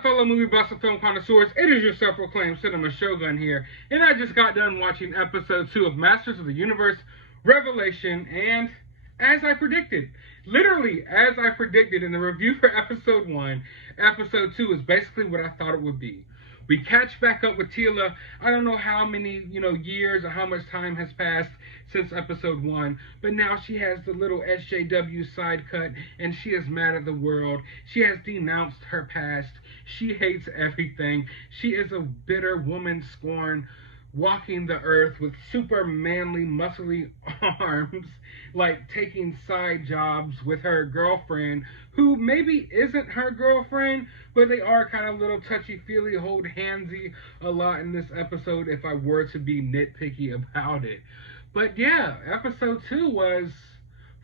up, fellow movie buffs and film connoisseurs? It is your self-proclaimed cinema shogun here, and I just got done watching episode 2 of Masters of the Universe Revelation, and as I predicted, literally as I predicted in the review for episode 1, episode 2 is basically what I thought it would be. We catch back up with Teela. I don't know how many, years or how much time has passed since episode 1, but now she has the little SJW side cut, and she is mad at the world. She has denounced her past. She hates everything. She is a bitter woman scorned, walking the earth with super manly, muscly arms, like taking side jobs with her girlfriend, who maybe isn't her girlfriend, but they are kind of little touchy-feely, hold handsy a lot in this episode if I were to be nitpicky about it. But yeah, episode 2 was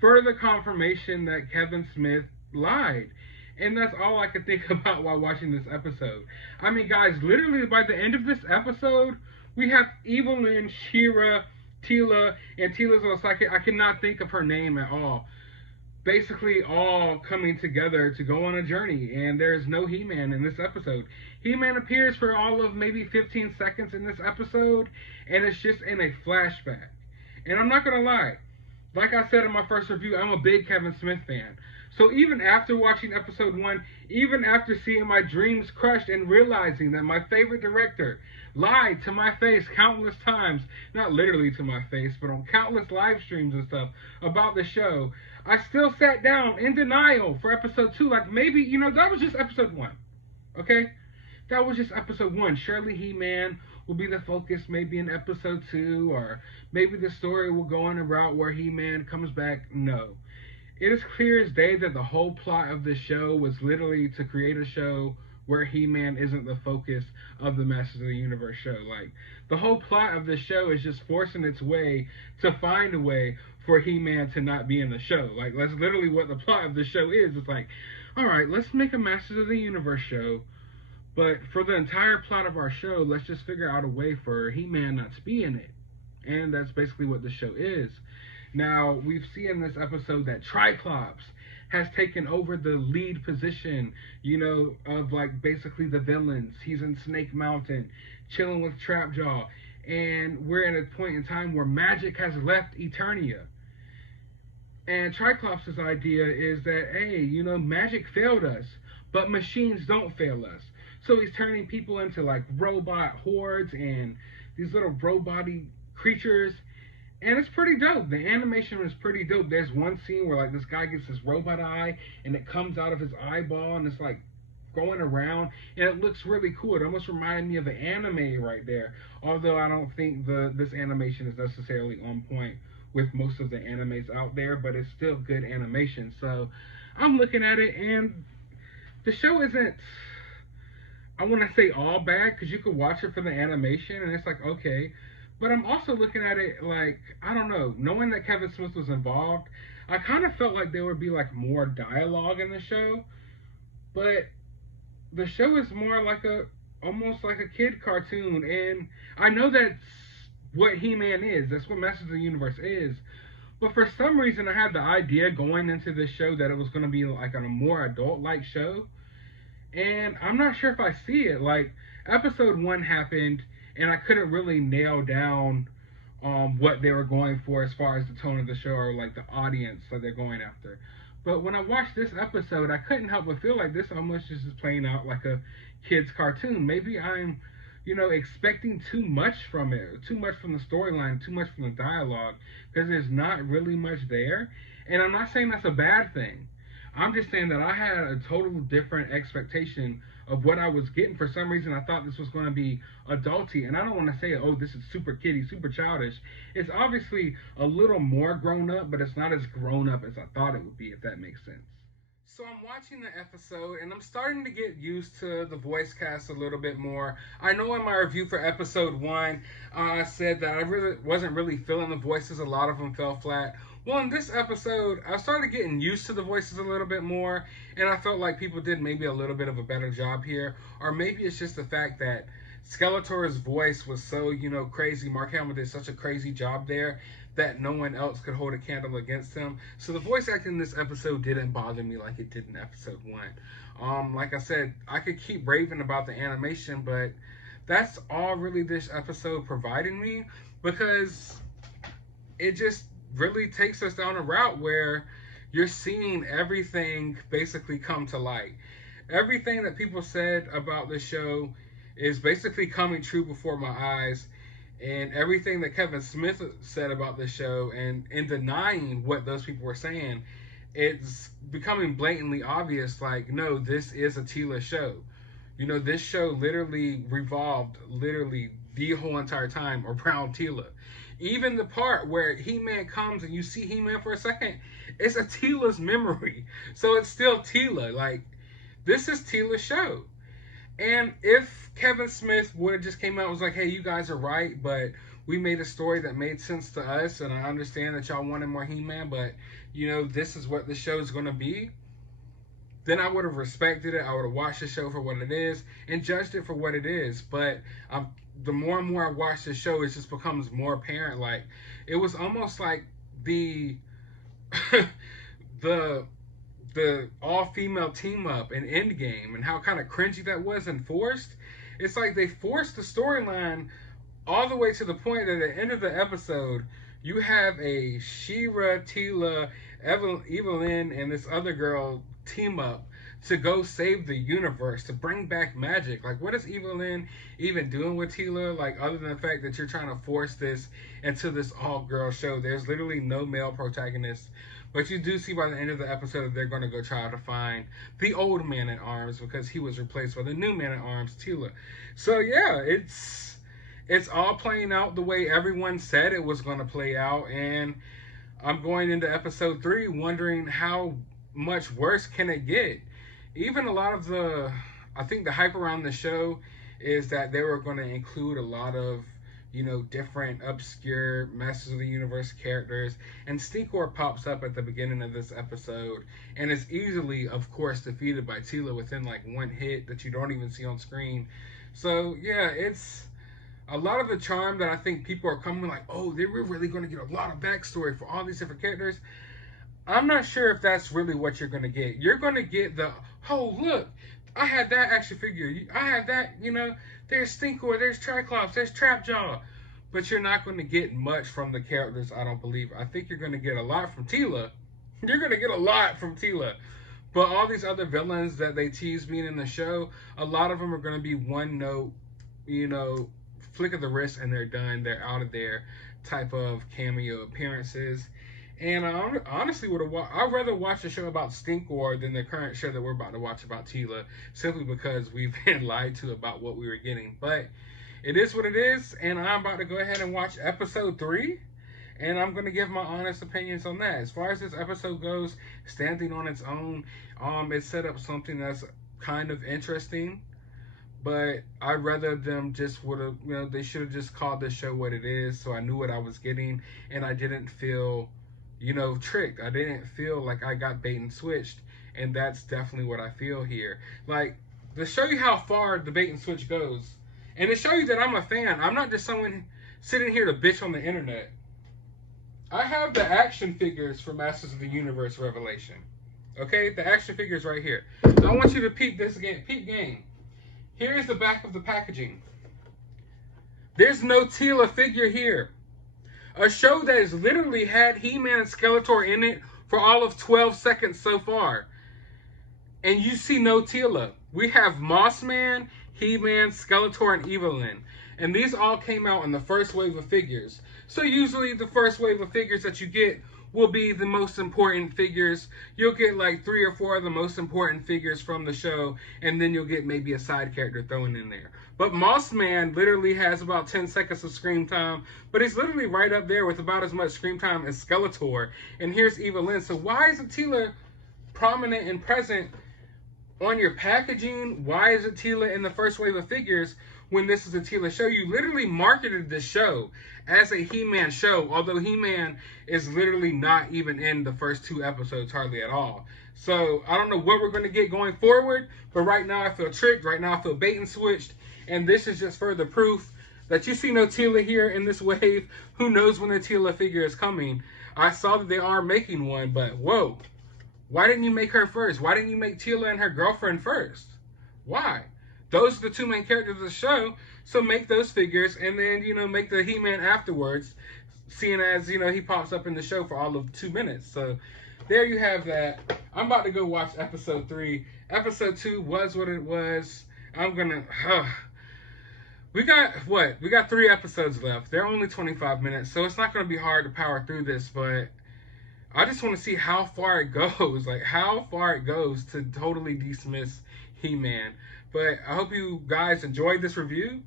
further confirmation that Kevin Smith lied. And that's all I could think about while watching this episode. I mean, guys, literally by the end of this episode, we have Evelyn, Shira, Teela, and Teela's little sidekick. I cannot think of her name at all. Basically all coming together to go on a journey, and there's no He-Man in this episode. He-Man appears for all of maybe 15 seconds in this episode, and it's just in a flashback. And I'm not going to lie, like I said in my first review, I'm a big Kevin Smith fan. So even after watching episode 1, even after seeing my dreams crushed and realizing that my favorite director lied to my face countless times, not literally to my face, but on countless live streams and stuff about the show, I still sat down in denial for episode 2. Like, maybe, that was just episode 1. Okay? That was just episode 1. Surely He-Man will be the focus maybe in episode 2, or maybe the story will go on a route where He-Man comes back. No. It is clear as day that the whole plot of this show was literally to create a show where He-Man isn't the focus of the Masters of the Universe show. Like, the whole plot of this show is just forcing its way to find a way for He-Man to not be in the show. Like, that's literally what the plot of the show is. It's like, alright, let's make a Masters of the Universe show, but for the entire plot of our show, let's just figure out a way for He-Man not to be in it. And that's basically what the show is. Now, we've seen in this episode that Triclops has taken over the lead position, of like basically the villains. He's in Snake Mountain, chilling with Trapjaw, and we're at a point in time where magic has left Eternia. And Triclops' idea is that, hey, magic failed us, but machines don't fail us. So he's turning people into like robot hordes and these little robot-y creatures. And it's pretty dope. The animation is pretty dope. There's one scene where like this guy gets this robot eye and it comes out of his eyeball and it's like going around, and it looks really cool. It almost reminded me of the anime right there. Although I don't think this animation is necessarily on point with most of the animes out there, but it's still good animation. So I'm looking at it, and the show isn't, I want to say all bad, because you could watch it for the animation and it's like, okay. But I'm also looking at it like, I don't know, knowing that Kevin Smith was involved, I kind of felt like there would be like more dialogue in the show. But the show is more like almost like a kid cartoon. And I know that's what He-Man is. That's what Masters of the Universe is. But for some reason, I had the idea going into this show that it was going to be like a more adult-like show. And I'm not sure if I see it. Like, episode 1 happened, and I couldn't really nail down what they were going for as far as the tone of the show or like the audience that they're going after. But when I watched this episode, I couldn't help but feel like this almost is just playing out like a kid's cartoon. Maybe I'm, expecting too much from it, too much from the storyline, too much from the dialogue, because there's not really much there. And I'm not saying that's a bad thing. I'm just saying that I had a totally different expectation of what I was getting. For some reason, I thought this was going to be adulty. And I don't want to say, oh, this is super kiddie, super childish. It's obviously a little more grown up, but it's not as grown up as I thought it would be, if that makes sense. So I'm watching the episode, and I'm starting to get used to the voice cast a little bit more. I know in my review for episode 1, I said that I really wasn't really feeling the voices. A lot of them fell flat. Well, in this episode, I started getting used to the voices a little bit more, and I felt like people did maybe a little bit of a better job here. Or maybe it's just the fact that Skeletor's voice was so, crazy. Mark Hamill did such a crazy job there that no one else could hold a candle against him. So the voice acting in this episode didn't bother me like it did in episode 1. Like I said, I could keep raving about the animation, but that's all really this episode provided me, because it just really takes us down a route where you're seeing everything basically come to light. Everything that people said about the show is basically coming true before my eyes, and everything that Kevin Smith said about the show, and in denying what those people were saying, it's becoming blatantly obvious, like, no, this is a Teela show. This show literally revolved the whole entire time around Teela. Even the part where He-Man comes and you see He-Man for a second, it's a Teela's memory. So it's still Teela. Like, this is Teela's show. And if Kevin Smith would have just came out and was like, hey, you guys are right, but we made a story that made sense to us, and I understand that y'all wanted more He-Man, but, this is what the show is going to be, then I would have respected it. I would have watched the show for what it is and judged it for what it is. But the more and more I watch the show, it just becomes more apparent. Like, it was almost like the the all-female team up in Endgame, and how kind of cringy that was and forced. It's like they forced the storyline all the way to the point that at the end of the episode, you have a She-Ra, Teela, Evelyn, and this other girl team up to go save the universe, to bring back magic. Like, what is Evelyn even doing with Teela? Like, other than the fact that you're trying to force this into this all-girl show. There's literally no male protagonist. But you do see by the end of the episode that they're going to go try to find the old man at arms, because he was replaced by the new man at arms, Teela. So yeah, it's all playing out the way everyone said it was going to play out. And I'm going into episode 3 wondering how much worse can it get. Even a lot of I think the hype around the show is that they were going to include a lot of, different obscure Masters of the Universe characters. And Stinkor pops up at the beginning of this episode and is easily, of course, defeated by Teela within like one hit that you don't even see on screen. So yeah, it's a lot of the charm that I think people are coming like, oh, they were really going to get a lot of backstory for all these different characters. I'm not sure if that's really what you're going to get. You're going to get the, oh, look, I had that action figure. I had that, there's Stinkor, there's Triclops, there's Trapjaw. But you're not going to get much from the characters, I don't believe. I think you're going to get a lot from Teela. You're going to get a lot from Teela. But all these other villains that they tease being in the show, a lot of them are going to be one note, flick of the wrist and they're done. They're out of there type of cameo appearances. And I honestly I'd rather watch a show about Stinkor than the current show that we're about to watch about Teela, simply because we've been lied to about what we were getting. But it is what it is, and I'm about to go ahead and watch episode 3, and I'm going to give my honest opinions on that. As far as this episode goes, standing on its own, it set up something that's kind of interesting. But I'd rather them just they should have just called this show what it is, so I knew what I was getting, and I didn't feel tricked. I didn't feel like I got bait and switched, and that's definitely what I feel here. Like, to show you how far the bait and switch goes, and to show you that I'm a fan, I'm not just someone sitting here to bitch on the internet. I have the action figures for Masters of the Universe Revelation. Okay, the action figures right here. I want you to peep this game. Peep game. Here's the back of the packaging. There's no Teela figure here. A show that has literally had He-Man and Skeletor in it for all of 12 seconds so far. And you see no Teela. We have Mossman, He-Man, Skeletor, and Evelyn. And these all came out in the first wave of figures. So usually the first wave of figures that you get will be the most important figures. You'll get like 3 or 4 of the most important figures from the show, and then you'll get maybe a side character thrown in there. But Mossman literally has about 10 seconds of screen time, but he's literally right up there with about as much screen time as Skeletor. And here's Evelyn. So why isn't Teela prominent and present on your packaging, why is it Teela in the first wave of figures when this is a Teela show? You literally marketed the show as a He-Man show, although He-Man is literally not even in the first 2 episodes hardly at all. So I don't know what we're going to get going forward, but right now I feel tricked. Right now I feel bait and switched, and this is just further proof that you see no Teela here in this wave. Who knows when the Teela figure is coming? I saw that they are making one, but whoa. Why didn't you make her first? Why didn't you make Teela and her girlfriend first? Why? Those are the 2 main characters of the show, so make those figures and then, make the He-Man afterwards, seeing as, he pops up in the show for all of 2 minutes. So there you have that. I'm about to go watch episode 3. Episode 2 was what it was. I'm gonna... We got 3 episodes left. They're only 25 minutes, so it's not going to be hard to power through this, but I just want to see how far it goes, like how far it goes to totally dismiss He-Man. But I hope you guys enjoyed this review.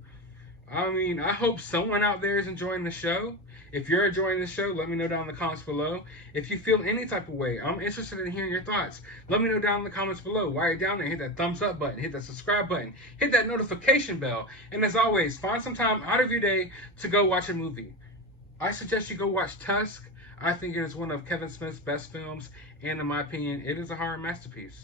I mean, I hope someone out there is enjoying the show. If you're enjoying the show, let me know down in the comments below. If you feel any type of way, I'm interested in hearing your thoughts. Let me know down in the comments below. While you're down there, hit that thumbs up button, hit that subscribe button, hit that notification bell. And as always, find some time out of your day to go watch a movie. I suggest you go watch Tusk. I think it is one of Kevin Smith's best films, and in my opinion, it is a horror masterpiece.